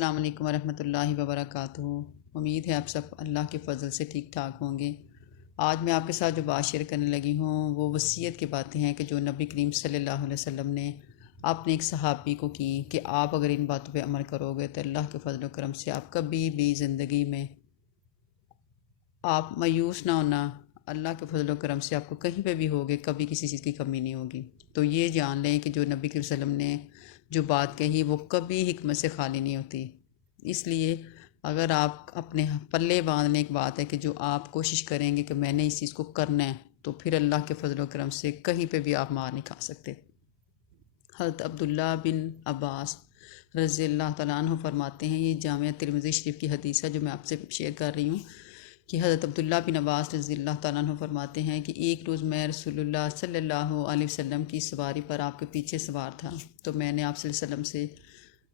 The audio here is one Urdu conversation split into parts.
السلام علیکم ورحمۃ اللہ وبرکاتہ۔ امید ہے آپ سب اللہ کے فضل سے ٹھیک ٹھاک ہوں گے۔ آج میں آپ کے ساتھ جو بات شیئر کرنے لگی ہوں وہ وصیت کی باتیں ہیں کہ جو نبی کریم صلی اللہ علیہ وسلم نے اپنے ایک صحابی کو کی کہ آپ اگر ان باتوں پہ عمل کرو گے تو اللہ کے فضل و کرم سے آپ کبھی بھی زندگی میں آپ مایوس نہ ہونا، اللہ کے فضل و کرم سے آپ کو کہیں پہ بھی ہوگے کبھی کسی چیز کی کمی نہیں ہوگی۔ تو یہ جان لیں کہ جو نبی کریم صلی اللہ علیہ وسلم نے جو بات کہی وہ کبھی حکمت سے خالی نہیں ہوتی۔ اس لیے اگر آپ اپنے پلے باندھنے ایک بات ہے کہ جو آپ کوشش کریں گے کہ میں نے اس چیز کو کرنا ہے تو پھر اللہ کے فضل و کرم سے کہیں پہ بھی آپ مار نہیں کھا سکتے۔ حضرت عبداللہ بن عباس رضی اللہ تعالیٰ عنہ فرماتے ہیں، یہ جامعہ ترمذی شریف کی حدیث ہے جو میں آپ سے شیئر کر رہی ہوں، کہ حضرت عبداللہ بن عباس رضی اللہ تعالیٰ عنہ فرماتے ہیں کہ ایک روز میں رسول اللہ صلی اللہ علیہ وسلم کی سواری پر آپ کے پیچھے سوار تھا، تو میں نے آپ صلی اللہ علیہ وسلم سے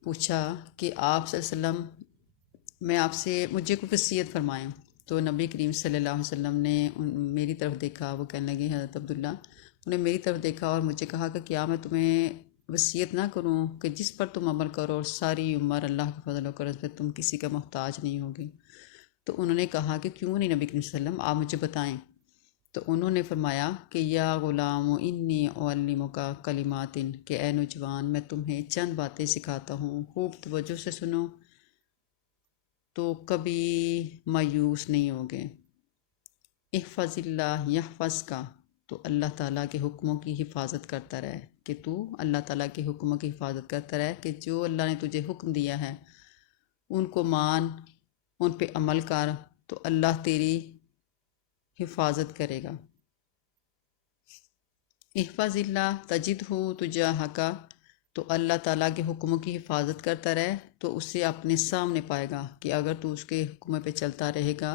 پوچھا کہ آپ صلی اللہ علیہ وسلم میں آپ سے مجھے کوئی وصیت فرمائیں۔ تو نبی کریم صلی اللہ علیہ وسلم نے میری طرف دیکھا، وہ کہنے لگے حضرت عبداللہ انہیں میری طرف دیکھا اور مجھے کہا کہ کیا میں تمہیں وصیت نہ کروں کہ جس پر تم عمل کرو اور ساری عمر اللہ کے فضل و کرم سے تم کسی کا محتاج نہیں ہوگے۔ تو انہوں نے کہا کہ کیوں نہیں نبی کریم صلی اللہ علیہ وسلم، آپ مجھے بتائیں۔ تو انہوں نے فرمایا کہ یا غلام انی اعلمک کلمات، کہ اے نوجوان میں تمہیں چند باتیں سکھاتا ہوں، خوب توجہ سے سنو تو کبھی مایوس نہیں ہوگے۔ احفظ اللہ یحفظ کا، تو اللہ تعالیٰ کے حکموں کی حفاظت کرتا رہے، کہ تو اللہ تعالیٰ کے حکموں کی حفاظت کرتا رہے، کہ جو اللہ نے تجھے حکم دیا ہے ان کو مان، ان پہ عمل کر، تو اللہ تیری حفاظت کرے گا۔ احفظ اللہ تجدہ تجاہک، تو اللہ تعالیٰ کے حکموں کی حفاظت کرتا رہے تو اسے اپنے سامنے پائے گا، کہ اگر تو اس کے حکم پہ چلتا رہے گا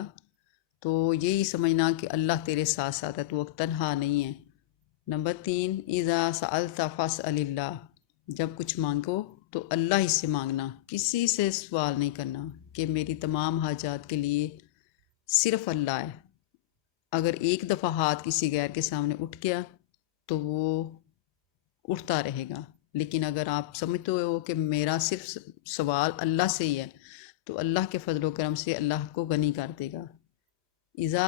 تو یہی سمجھنا کہ اللہ تیرے ساتھ ساتھ ہے، تو وہ تنہا نہیں ہے۔ نمبر 3، اذا سألت فاسأل اللہ، جب کچھ مانگو تو اللہ ہی سے مانگنا، کسی سے سوال نہیں کرنا، کہ میری تمام حاجات کے لیے صرف اللہ ہے۔ اگر ایک دفعہ ہاتھ کسی غیر کے سامنے اٹھ گیا تو وہ اٹھتا رہے گا، لیکن اگر آپ سمجھتے ہو کہ میرا صرف سوال اللہ سے ہی ہے تو اللہ کے فضل و کرم سے اللہ کو غنی کر دے گا۔ اذا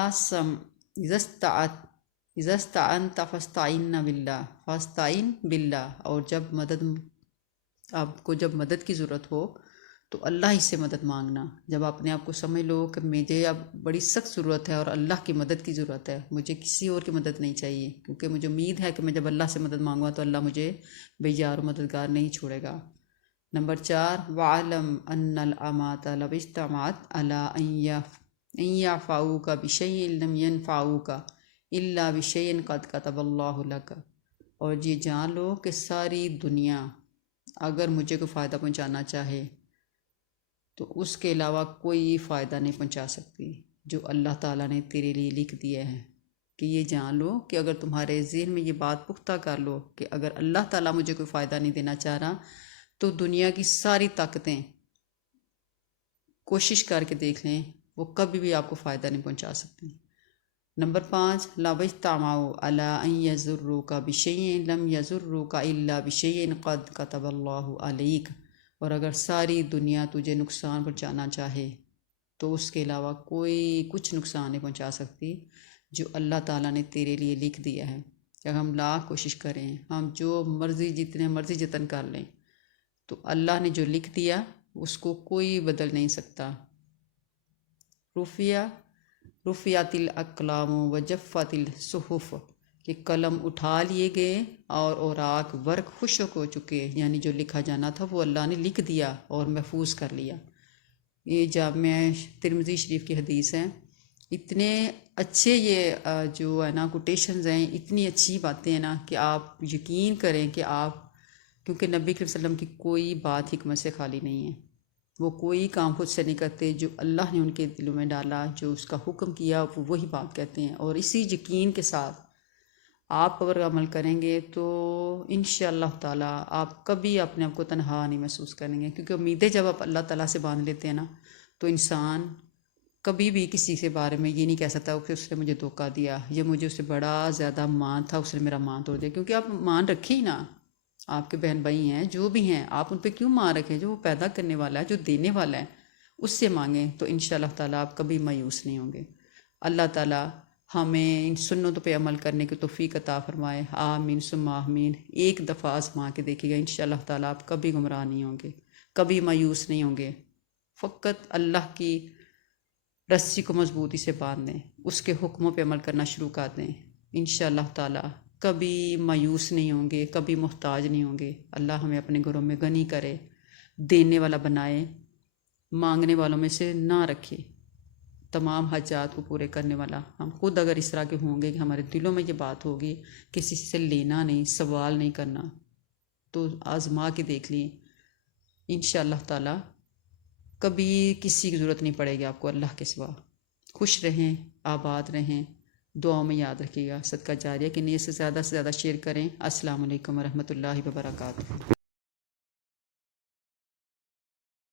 استعنت فاستعن باللہ، فاستعن باللہ، اور جب آپ کو جب مدد کی ضرورت ہو تو اللہ ہی سے مدد مانگنا۔ جب اپنے آپ کو سمجھ لو کہ مجھے اب بڑی سخت ضرورت ہے اور اللہ کی مدد کی ضرورت ہے، مجھے کسی اور کی مدد نہیں چاہیے، کیونکہ مجھے امید ہے کہ میں جب اللہ سے مدد مانگوں تو اللہ مجھے بے یار و مددگار نہیں چھوڑے گا۔ نمبر 4، وَعَلَمْ أَنَّ الْأَمَاتَ لَوِ اجْتَمَعَتْ عَلَىٰ أَن يَنفَعُوكَ بِشَيْءٍ لَمْ يَنفَعُوكَ إِلَّا بِشَيْءٍ قَدْ كَتَبَ اللَّهُ لَكَ، اور یہ جان لو کہ ساری دنیا اگر مجھے کوئی فائدہ پہنچانا چاہے تو اس کے علاوہ کوئی فائدہ نہیں پہنچا سکتی جو اللہ تعالیٰ نے تیرے لیے لکھ دیا ہے۔ کہ یہ جان لو کہ اگر تمہارے ذہن میں یہ بات پختہ کر لو کہ اگر اللہ تعالیٰ مجھے کوئی فائدہ نہیں دینا چاہ رہا تو دنیا کی ساری طاقتیں کوشش کر کے دیکھ لیں، وہ کبھی بھی آپ کو فائدہ نہیں پہنچا سکتی۔ نمبر 5، لَوِ اجْتَمَعُوا عَلَىٰ أَن يَضُرُّوكَ بِشَيْءٍ لَمْ يَضُرُّوكَ إِلَّا بِشَيْءٍ قَدْ كَتَبَ اللَّهُ عَلَيْكَ، اور اگر ساری دنیا تجھے نقصان پہنچانا چاہے تو اس کے علاوہ کوئی کچھ نقصان نہیں پہنچا سکتی جو اللہ تعالیٰ نے تیرے لیے لکھ دیا ہے۔ اگر ہم لاکھ کوشش کریں، ہم جو مرضی جتنے مرضی جتن کر لیں، تو اللہ نے جو لکھ دیا اس کو کوئی بدل نہیں سکتا۔ رفعت الاقلام وجفت الصحف، کہ قلم اٹھا لیے گئے اور اوراق ورق خشک ہو چکے، یعنی جو لکھا جانا تھا وہ اللہ نے لکھ دیا اور محفوظ کر لیا۔ یہ جامعہ ترمذی شریف کی حدیث ہے۔ اتنے اچھے یہ جو ہے نا کوٹیشنز ہیں، اتنی اچھی باتیں ہیں نا کہ آپ یقین کریں کہ آپ، کیونکہ نبی کریم صلی اللہ علیہ وسلم کی کوئی بات حکمت سے خالی نہیں ہے، وہ کوئی کام خود سے نہیں کرتے، جو اللہ نے ان کے دلوں میں ڈالا، جو اس کا حکم کیا وہ وہی بات کہتے ہیں، اور اسی یقین کے ساتھ آپ اگر عمل کریں گے تو انشاءاللہ تعالیٰ آپ کبھی اپنے آپ کو تنہا نہیں محسوس کریں گے، کیونکہ امیدیں جب آپ اللہ تعالیٰ سے باندھ لیتے ہیں نا تو انسان کبھی بھی کسی کے بارے میں یہ نہیں کہہ سکتا کہ اس نے مجھے دھوکہ دیا، یا مجھے اس سے بڑا زیادہ مان تھا اس نے میرا مان توڑ دیا، کیونکہ آپ مان رکھیں ہی نا، آپ کے بہن بھائی ہیں جو بھی ہیں، آپ ان پہ کیوں مان رکھیں؟ جو وہ پیدا کرنے والا ہے، جو دینے والا ہے، اس سے مانگیں تو انشاءاللہ تعالیٰ آپ کبھی مایوس نہیں ہوں گے۔ اللہ تعالیٰ ہمیں ان سنتوں پہ عمل کرنے کی توفیق عطا فرمائے، آمین ثم آمین۔ ایک دفعہ آزما کے دیکھیے گا، انشاءاللہ تعالیٰ آپ کبھی گمراہ نہیں ہوں گے، کبھی مایوس نہیں ہوں گے۔ فقط اللہ کی رسی کو مضبوطی سے باندھ دیں، اس کے حکموں پہ عمل کرنا شروع کر دیں، انشاءاللہ تعالیٰ کبھی مایوس نہیں ہوں گے، کبھی محتاج نہیں ہوں گے۔ اللہ ہمیں اپنے گھروں میں غنی کرے، دینے والا بنائے، مانگنے والوں میں سے نہ رکھے، تمام حاجات کو پورے کرنے والا۔ ہم خود اگر اس طرح کے ہوں گے کہ ہمارے دلوں میں یہ بات ہوگی، کسی سے لینا نہیں، سوال نہیں کرنا، تو آزما کے دیکھ لیں، انشاءاللہ تعالیٰ کبھی کسی کی ضرورت نہیں پڑے گی آپ کو اللہ کے سوا۔ خوش رہیں، آباد رہیں، دعاؤں میں یاد رکھیے گا۔ صدقہ جاریہ کی نیت سے زیادہ شیئر کریں۔ السلام علیکم ورحمۃ اللہ وبرکاتہ۔